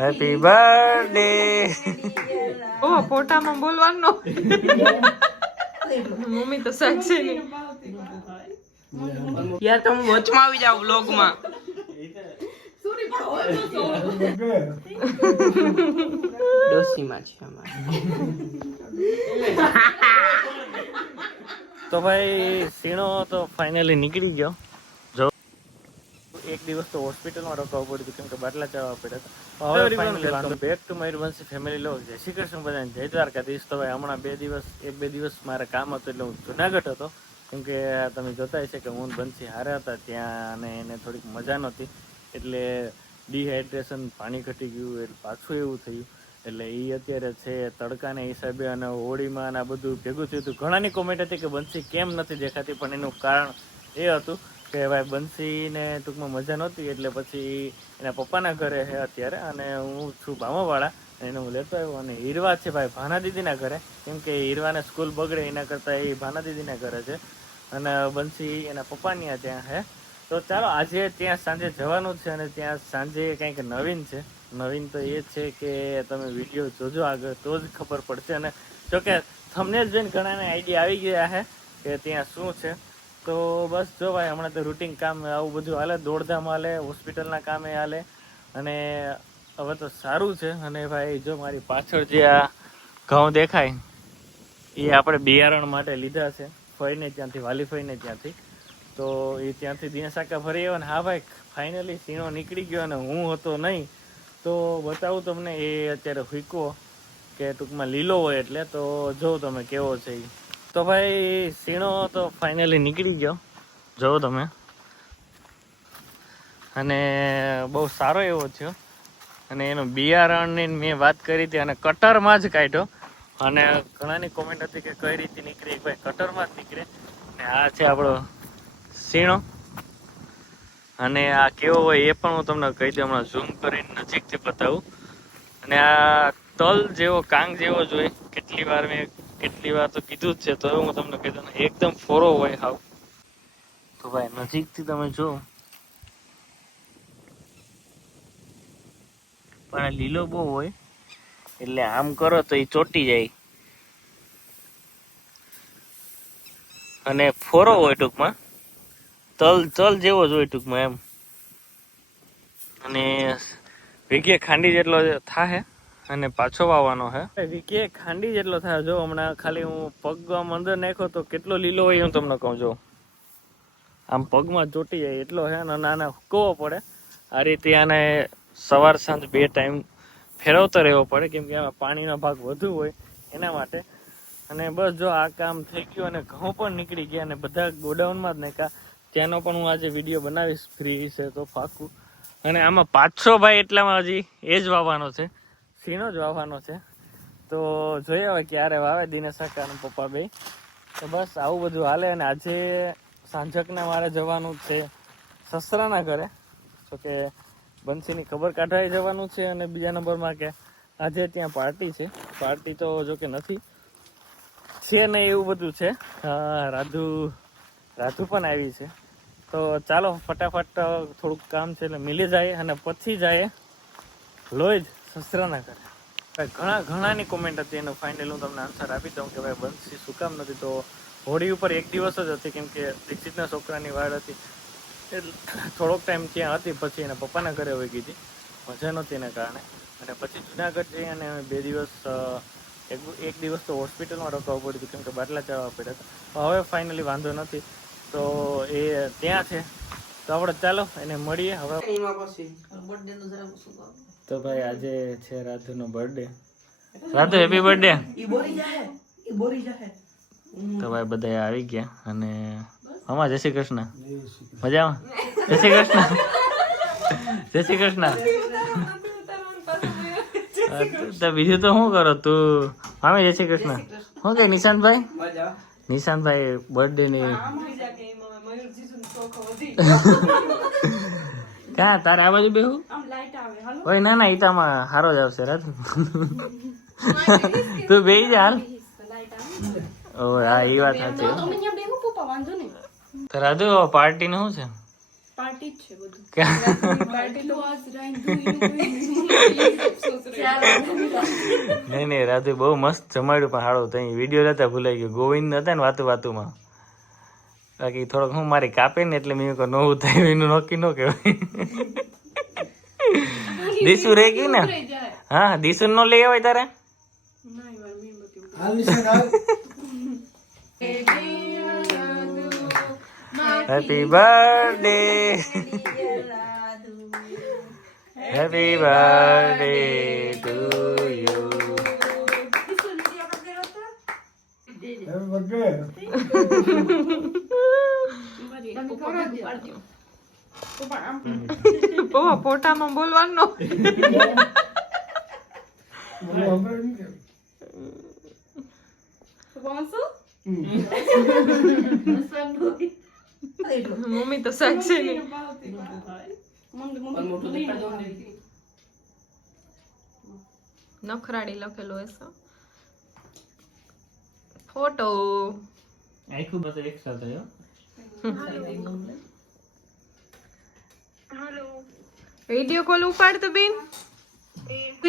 Happy birthday. ઓ પોટામાં બોલવાનું mummy તો સાચે નહીં યાર તમે વચમાં આવી જાવ વ્લોગમાં. ડોસીમાં છે અમારે. તો ભાઈ સીણો તો ફાઇનલી નીકળી ગયો. જો એક દિવસ તો હોસ્પિટલમાં રોકાવું પડ્યું કેમ કે બાટલા ચડાવવા પડ્યા હતા. હવે ફાઇનલી વાંધો બેક ટુ મયુરવંશી ફેમિલી લો. જય શ્રી કૃષ્ણ બધાને, જય દ્વારકાધીશ. તો ભાઈ હમણાં 1-2 દિવસ મારે કામ હતું એટલે હું જુનાગઢ હતો. કેમ કે તમે જોતા હશે કે હું બંસી હારે હતા ત્યાં અને એને થોડીક મજા નહોતી એટલે ડિહાઇડ્રેશન, પાણી ઘટી ગયું એટલે પાછું એવું થયું. એટલે એ અત્યારે છે તડકાને હિસાબે અને હોળીમાં અને આ બધું ભેગું થયું હતું. ઘણાની કોમેન્ટ હતી કે બંસી કેમ નથી દેખાતી, પણ એનું કારણ એ હતું કે ભાઈ બંસીને ટૂંકમાં મજા નહોતી એટલે પછી એના પપ્પાના ઘરે છે અત્યારે અને હું છું ભામાવાળા એને હું લેતો આવ્યો. અને હીરવા છે ભાઈ ભાના દીદીના ઘરે, કેમ કે હીરવાને સ્કૂલ બગડે એના કરતાં એ ભાના દીદીના ઘરે છે અને બંસી એના પપ્પાની ત્યાં છે. તો ચાલો આજે ત્યાં સાંજે જવાનું છે અને ત્યાં સાંજે કંઈક નવીન છે. નવીન તો એ છે કે તમે વિડીયો જોજો આગળ તો જ ખબર પડશે. અને જોકે તમને જ જોઈને ઘણાને આઈડિયા આવી ગયા છે કે ત્યાં શું છે. તો બસ જો ભાઈ હમણાં તો રૂટીન કામ આવું બધું હાલે, દોડધામ હાલે, હોસ્પિટલના કામે હાલે અને હવે તો સારું છે. અને ભાઈ જો મારી પાછળ જે આ ઘઉં દેખાય એ આપણે બિયારણ માટે લીધા છે ફઈને ત્યાંથી, વાલી ફઈને ત્યાંથી. તો એ ત્યાંથી દિનેશાકા ફરી આવ્યો ને હા ભાઈ ફાઇનલી સીણો નીકળી ગયો અને હું હતો નહીં. તો બતાવું તમને એ અત્યારે હુંકો કે ટૂંકમાં લીલો હોય એટલે તો જોઉં તમે કેવો છે એ. તો ભાઈ સીણો તો ફાઇનલી નીકળી ગયો જોવો તમે અને બહુ સારો એવો થયો. અને એનું બિયારણની મેં વાત કરી હતી અને કટરમાં જ કાઢ્યો. અને ઘણાની કોમેન્ટ હતી કે કઈ રીતે નીકળે, ભાઈ કટરમાં જ નીકળે. અને આ છે આપણો સીણો અને આ કેવો હોય એ પણ હું તમને કહી દઉં, હમણાં ઝૂમ કરીને નજીકથી બતાવું. અને આ તલ જેવો કાંગ જેવો જ હોય. કેટલી વાર તો કીધું જ છે તો હું તમને કહી દઉં એકદમ ફોરો હોય હાવ. તો ભાઈ નજીકથી તમે જો પણ લીલો બહુ હોય એટલે આમ કરો તો એ ચોટી જાય અને ફોરો હોય ટૂંકમાં તલ જેવો જ હોય ટૂંકમાં એમ. અને વીઘે ખાંડી જેટલો થાય અને પાછો વાવવાનો છે. વીઘે ખાંડી જેટલો થાય. જો હમણાં ખાલી હું પગ અંદર નાખ્યો તો કેટલો લીલો હોય હું તમને કહું. જો આમ પગમાં ચોટી જાય એટલો છે અને નાના હુકવવો પડે. આ રીતે આને સવાર સાંજ 2 ટાઈમ ફેરવતો રહેવો પડે કેમ કે આમાં પાણીનો ભાગ વધુ હોય એના માટે. અને બસ જો આ કામ થઈ ગયું અને ઘઉં પણ નીકળી ગયા અને બધા ગોડાઉનમાં જ નાખ્યા. ત્યાંનો પણ હું આજે વિડીયો બનાવીશ ફ્રી છે તો પાકું. અને આમાં 500 ભાઈ એટલામાં હજી એ જ વાવવાનો છે, સીણો જ વાવવાનો છે. તો જોઈએ હવે ક્યારે વાવે દિનેશ કાકા અને પપ્પા બે. તો બસ આવું બધું હાલે. અને આજે સાંજકને મારે જવાનું છે સસરાના ઘરે. તો કે બંસીની ખબર કાઢવાઈ જવાનું છે. અને બીજા નંબરમાં કે આજે ત્યાં પાર્ટી છે. પાર્ટી તો જો કે નથી છે ને એવું બધું છે. રાધુ પણ આવી છે. તો ચાલો ફટાફટ થોડુંક કામ છે એટલે મિલી જાય અને પછી જાય લોહી જ સસરાના ઘરે. ભાઈ ઘણાની કોમેન્ટ હતી એનું ફાઇનલ હું તમને આન્સર આપી દઉં કે ભાઈ બંસી શું કામ નથી. તો હોળી ઉપર 1 દિવસ જ હતી કેમ કે દીક્ષિતના છોકરાની વાડ હતી એટલે થોડોક ટાઈમ ત્યાં હતી. પછી એના પપ્પાના ઘરે વહી ગઈ હતી, મજા નહોતી એના કારણે. અને પછી જુનાગઢ જઈ અને 2 દિવસ એક દિવસ તો હોસ્પિટલમાં રોકાવું પડ્યું હતું કેમ કે બાટલા ચડાવવા પડ્યા હતા. હવે ફાઇનલી વાંધો નથી તો એ ત્યાં છે. તો આપણે ચાલો એને મળીએ હવે. તો ભાઈ આજે છે રાધુનો બર્થડે. Radhu happy birthday. તો ભાઈ બધા આવી ગયા અને આમાં જય શ્રી કૃષ્ણ. મજામાં? જય શ્રી કૃષ્ણ. જય શ્રી કૃષ્ણ. તો બીજું તો શું કરો તું? હા જય શ્રી કૃષ્ણ. શું કે નિશાંતભાઈ બર્થડે ની ક્યાં તારે આ બાજુ બેહું? ઓય ના ના ઈતામાં હારો જ આવશે રાત. તું બેહી જા હાલ. ઓ હા એ વાત સાચી. તો રાધુ પાર્ટી નું શું છે? પાર્ટી જ છે બધું. નહીં નહીં રાધુ બહુ મસ્ત જમાડ્યું પણ હાડું તો વિડીયો લેતા ભૂલાઈ ગયો. ગોવિંદ હતા ને વાતુમાં બાકી થોડોક હું મારી કાપે ને એટલે મેં કહ્યું નવું થાય એનું નક્કી ન કહેવાય. દીસુ રહી ગઈ ને? હા દીસુ નો લઈ આવાય તારે? Happy birthday happy birthday to you. ઓવા ફોટામાં બોલવાનું. મમ્મી તો સાક્ષી નહીં. નખરાડી લખેલું હશે. ફોટો આખું બસ એક સાથે હો. વિડિયો કોલ ઉપાડ તો બેન.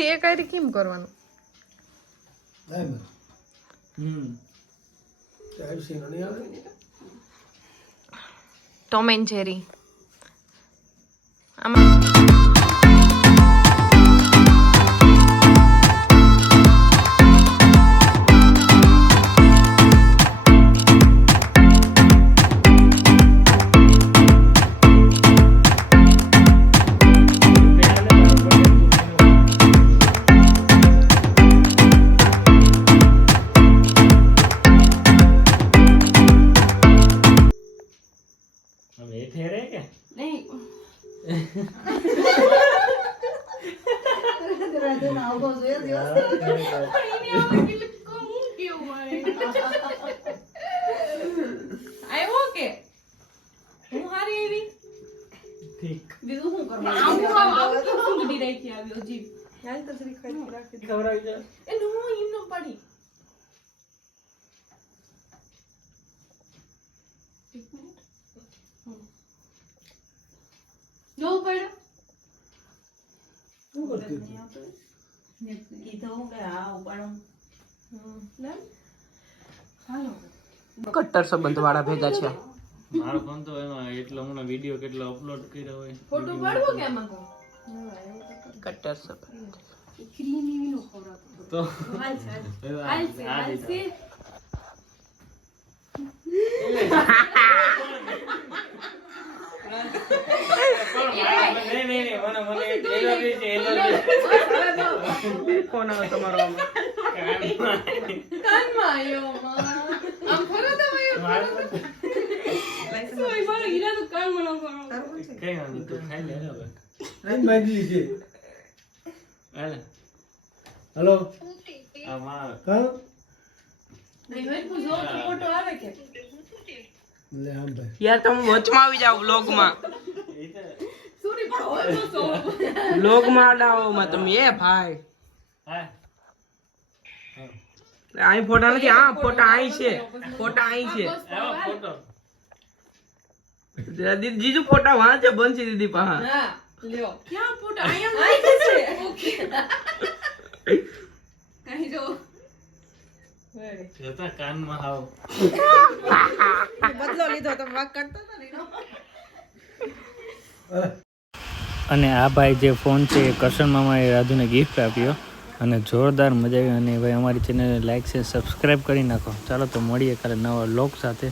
એ કરી કેમ કરવાનું? Tom and Jerry. કટ્ટર સંબંધ વાળા ભેગા છે. મારો ફોન તો એમાં એટલો હમણાં વિડીયો કેટલો અપલોડ કર્યો હોય. ફોટો પાડવો કે આમાં કો? કટ્ટર સંબંધ. તો કોણ આવે તમારો આમાં? કાનમાં આયો આમ ખરો તો સોય મારો હીરા તો કામ ન કરો. કઈ વાંધો તું ખાઈ લે હવે. હાલે. હેલો આ માર કા નહીં હોય તો જો તો ફોટો આવે કે લે આમ ભાઈ યાર તમે વચમાં આવી જાવ વ્લોગમાં. સોરી પણ હોય તો સો વ્લોગમાં આડાઓમાં તમે એ ભાઈ. હા અહીં ફોટા નથી. આ ફોટા અહીં છે. ફોટા અહીં છે. આવો ફોટો જીજુ ફોટા વાંચે બંસી દીદી પાસે. હા લ્યો ક્યાં ફોટો અહીંયા આવી જશે. ઓકે અહીં જો જતા કાનમાં આવો. બદલો લીધો તો વાક કરતો હતો ને. અને આ ભાઈ જે ફોન છે એ કરશન મામાએ રાધુને ગિફ્ટ આપ્યો અને જોરદાર મજા આવી. અને ભાઈ અમારી ચેનલને લાઈક છે સબસ્ક્રાઈબ કરી નાખો. ચાલો તો મળીએ કાલે નવા વ્લોગ સાથે.